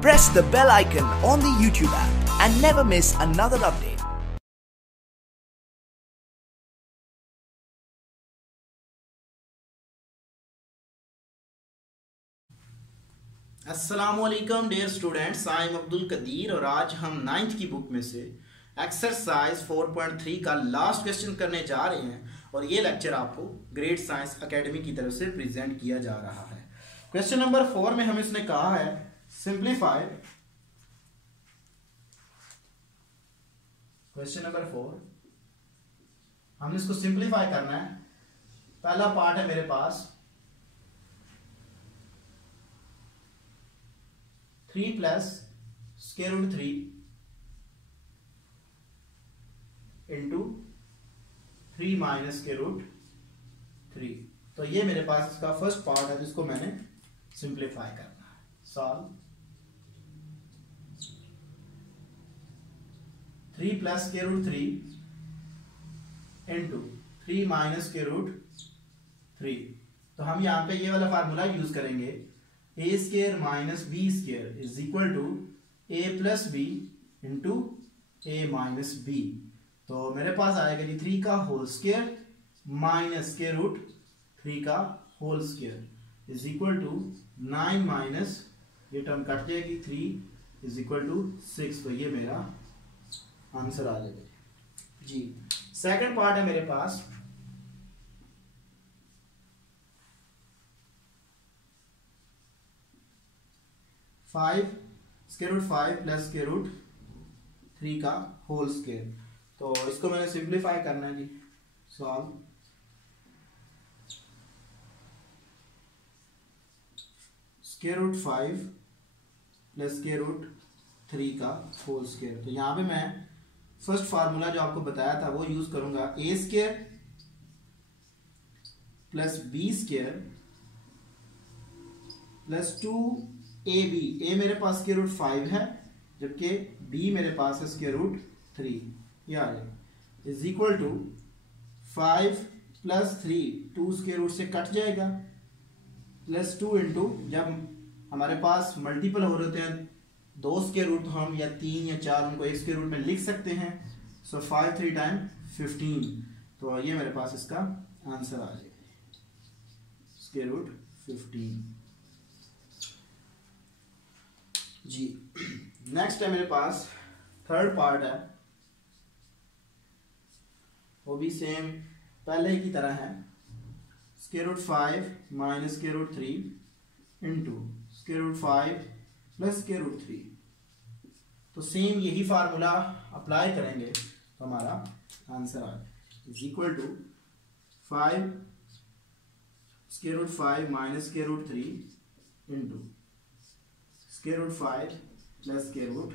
Press the bell icon on the YouTube app and never miss another update. अस्सलामुअलैकुम dear students, I am Abdul Qadir और आज हम 9th की book में से एक्सरसाइज 4.3 का लास्ट क्वेश्चन करने जा रहे हैं और ये लेक्चर आपको ग्रेट साइंस एकेडमी की तरफ से प्रेजेंट किया जा रहा है। क्वेश्चन नंबर 4 में हम इसने कहा है सिंप्लीफाई। क्वेश्चन नंबर 4 हमने इसको सिंप्लीफाई करना है। पहला पार्ट है मेरे पास 3 plus square root 3 into 3 minus square root 3। तो ये मेरे पास इसका फर्स्ट पार्ट है जिसको मैंने सिंप्लीफाई करना है। Solve 3 plus square root 3 into 3 minus square root 3। तो हम यहां पे ये वाला फार्मूला यूज करेंगे, A square minus B square is equal to A plus B into A minus B. तो मेरे पास आएगा जी 3 का whole square minus square root 3 का whole square is equal to 9 minus ये टर्म कट जाएगी 3 इज इक्वल टू 6। तो ये मेरा आंसर आ जाएगा जी। सेकंड पार्ट है मेरे पास 5 square root 5 plus square root 3 का होल स्क्वायर। तो इसको मैंने सिंप्लीफाई करना है जी। Solve square root 5 plus square root 3 का होल स्क्वायर। तो यहां पे मैं फर्स्ट फार्मूला जो आपको बताया था वो यूज करूंगा, A square plus B square plus 2ab। ए मेरे पास स्क्वायर रूट 5 है जबकि बी मेरे पास है स्क्वायर रूट 3। ये आ जाएगा is equal to 5 plus 3 2 square root से कट जाएगा प्लस 2 इंटू, जब हमारे पास मल्टीपल हो रहे हैं 2 स्क्वायर रूट तो हम या 3 या 4 उनको एक स्क्वायर रूट में लिख सकते हैं। सो 5 3 टाइम 15। तो ये मेरे पास इसका आंसर आ जाएगा स्क्वायर रूट 15 जी। नेक्स्ट है मेरे पास थर्ड पार्ट है, वो भी सेम पहले की तरह है, square root 5 minus square root 3 into square root 5 plus square root 3। तो सेम यही फार्मूला अप्लाई करेंगे तो हमारा आंसर आ जाए is equal to 5 square root 5 minus square root 3 into square root 5 plus square root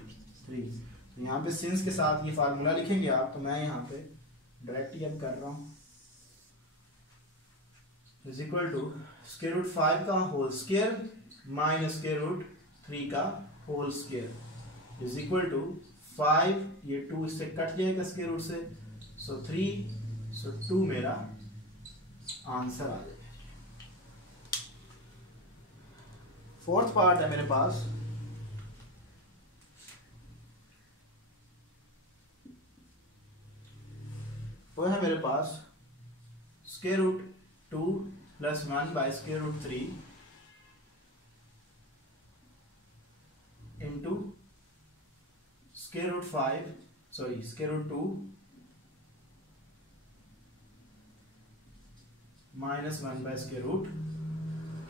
3। तो यहाँ पे सिंस के साथ ये फार्मूला लिखेंगे आप, तो मैं यहाँ पे डायरेक्ट अब कर रहा हूँ is equal to square root 5 का whole square minus square root 3 का whole square is equal to 5, ये 2 इससे कट जाएगा स्क्वायर रूट से, सो 3, सो 2 मेरा आंसर आ जाएगा। फोर्थ पार्ट है मेरे पास वो है मेरे पास square root 2 plus 1 by square root 3 into square root 5 sorry square root 2 minus 1 by square root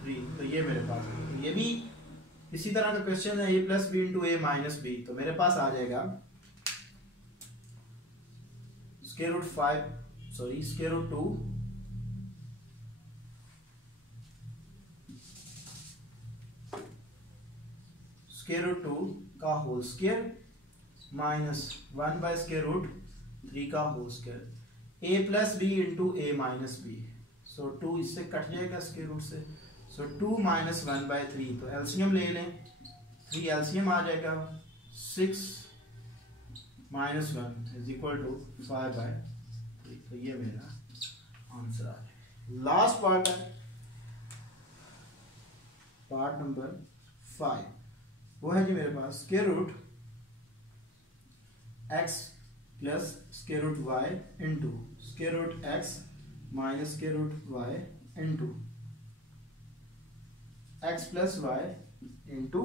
3। तो ये मेरे पास ये भी इसी तरह का क्वेश्चन है, A plus B into A minus B. तो मेरे पास आ जाएगा square root 5 sorry square root 2 square root 2 का whole square minus 1 by square root 3 का whole square, A plus B into A minus B. So 2 इससे cut जाएगा square root से, सो 2 माइनस 1 बाय 3। तो एलसीएम ले लें, 3 एलसीएम आ जाएगा 6 minus 1 is equal to 5 by 3। तो ये मेरा आंसर आ जाएगा। लास्ट पार्ट है पार्ट नंबर 5। वो है जी मेरे पास square root x plus square root y into square root x minus square root y into x plus y into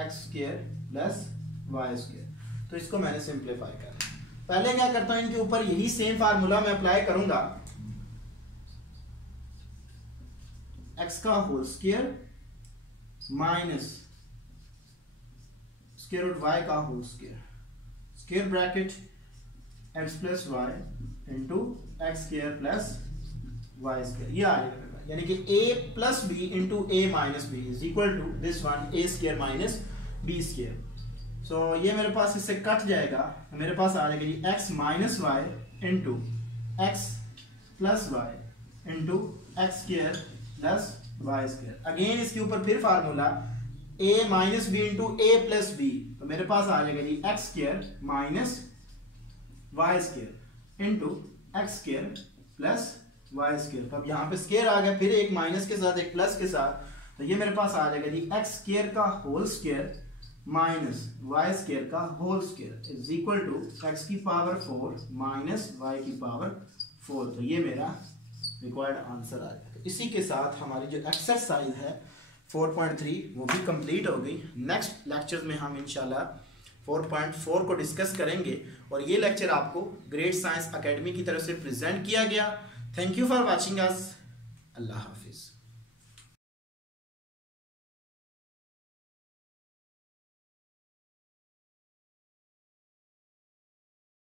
X square plus Y square. तो इसको मैंने सिंप्लीफाई कर, पहले क्या करता हूं, इनके ऊपर यही सेम फार्मूला मैं अप्लाई करूंगा, x का whole square minus square root y का whole square, square bracket x plus Y into X square plus Y square, ये आ जाएगा, यानी कि a plus B into A minus B is equal to this one A square minus B square. So ये मेरे पास इससे cut जाएगा, मेरे पास आ जाएगा जी x minus Y into X plus Y into X square plus Y square. Again इसके ऊपर फिर formula a minus B into A plus B, तो मेरे पास आ जाएगा जी X square minus Y square into X square plus Y square. अब यहाँ पे स्क्वायर आ गया, फिर एक माइनस के साथ एक प्लस के साथ, तो ये मेरे पास आ जाएगा जी एक्स स्क्वायर का whole square minus Y square का whole square is equal to X की पावर 4 माइनस वाई की पावर 4। तो ये मेरा रिक्वायर्ड आंसर आ जाएगा। इसी के साथ हमारी जो एक्सरसाइज है 4.3 वो भी कंप्लीट हो गई। नेक्स्ट लेक्चर में हम इंशाल्लाह 4.4 को डिस्कस करेंगे और ये लेक्चर आपको ग्रेट साइंस एकेडमी की तरफ से प्रेजेंट किया गया। Thank you for watching us. Allah Hafiz.